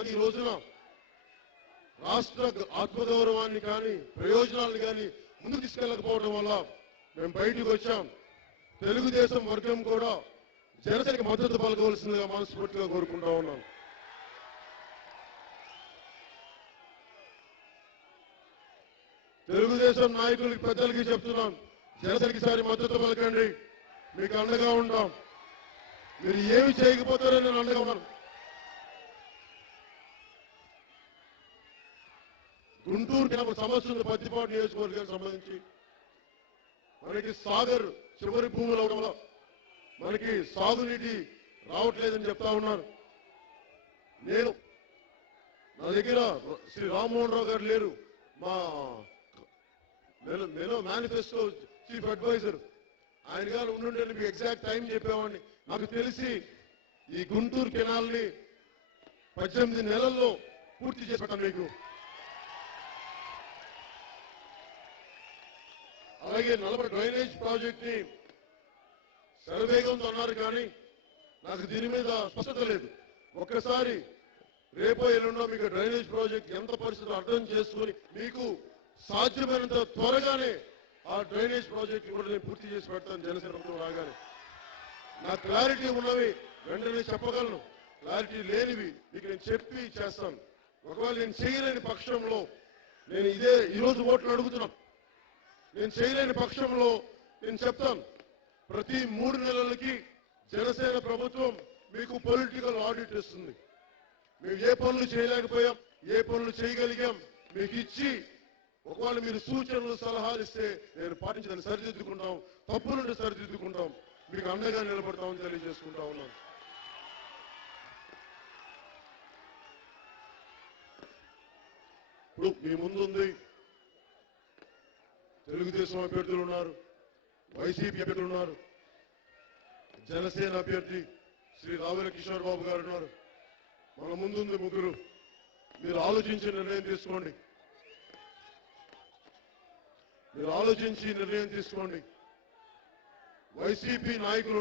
అది ఈ రోజున రాష్ట్ర ఆత్మగౌరవాన్ని కానీ ప్రయోజనాలను కానీ ముందుకు తీసుకెళ్లకపోవడం వల్ల మేము బయటకు వచ్చాం. తెలుగుదేశం వర్గం కూడా జనసేనకి మద్దతు పలకవలసిందిగా మనస్ఫూర్తిగా కోరుకుంటా ఉన్నాం. తెలుగుదేశం నాయకులకి పెద్దలకి చెప్తున్నాం, జనసేనకి సారి మద్దతు పలకండి, మీకు అండగా ఉంటాం. మీరు ఏమి చేయకపోతారని నేను అండగా ఉన్నాను. గుంటూరు సమస్య ఉంది. పత్తిపాటు నియోజకవర్గానికి సంబంధించి మనకి సాగర్ చివరి భూములు అవడంలో మనకి సాగునీటి రావట్లేదని చెప్తా ఉన్నారు. నా దగ్గర శ్రీ రామ్మోహన్ రావు గారు లేరు, నేను మేనిఫెస్టో చీఫ్ అడ్వైజర్. ఆయన గారు ఉండుంటే మీకు ఎగ్జాక్ట్ టైం చెప్పేవాడిని. నాకు తెలిసి ఈ గుంటూరు కెనాల్ని 18 నెలల్లో పూర్తి చేసి పెట్టాను మీకు. అలాగే 40 డ్రైనేజ్ ప్రాజెక్ట్ ని శరవేగంతో అన్నారు, కానీ నాకు దీని మీద స్పష్టత లేదు. ఒక్కసారి రేపో ఎల్లుండో మీకు డ్రైనేజ్ ప్రాజెక్ట్ ఎంత పరిస్థితులు అర్థం చేసుకుని మీకు సాధ్యమైనంత త్వరగానే ఆ డ్రైనేజ్ ప్రాజెక్ట్ కూడా నేను పూర్తి చేసి పెడతాను. జనసేన ప్రభుత్వం రాగానే నా క్లారిటీ ఉన్నవి వెంటనే చెప్పగలను, క్లారిటీ లేనివి మీకు నేను చెప్పి చేస్తాను. ఒకవేళ నేను చేయలేని పక్షంలో నేను ఈరోజు ఓట్లు అడుగుతున్నాను. నేను చేయలేని పక్షంలో నేను చెప్తాను, ప్రతి 3 నెలలకి జనసేన ప్రభుత్వం మీకు పొలిటికల్ ఆడిట్ ఇస్తుంది. మేము ఏ పనులు చేయలేకపోయాం, ఏ పనులు చేయగలిగాం మీకు ఇచ్చి, ఒకవేళ మీరు సూచనలు సలహాలు ఇస్తే నేను పాటించదని సరిదిద్దుకుంటాం, తప్పు నుండి సరిదిద్దుకుంటాం, మీకు అండగా నిలబడతామని తెలియజేసుకుంటా ఉన్నాను. ఇప్పుడు మీ ముందుంది తెలుగుదేశం అభ్యర్థులు ఉన్నారు, వైసీపీ అభ్యర్థులు ఉన్నారు, జనసేన అభ్యర్థి శ్రీ రావుల కిషోర్ బాబు గారు ఉన్నారు. మన ముందుంది ముగ్గురు. మీరు ఆలోచించి నిర్ణయం తీసుకోండి. వైసీపీ నాయకులు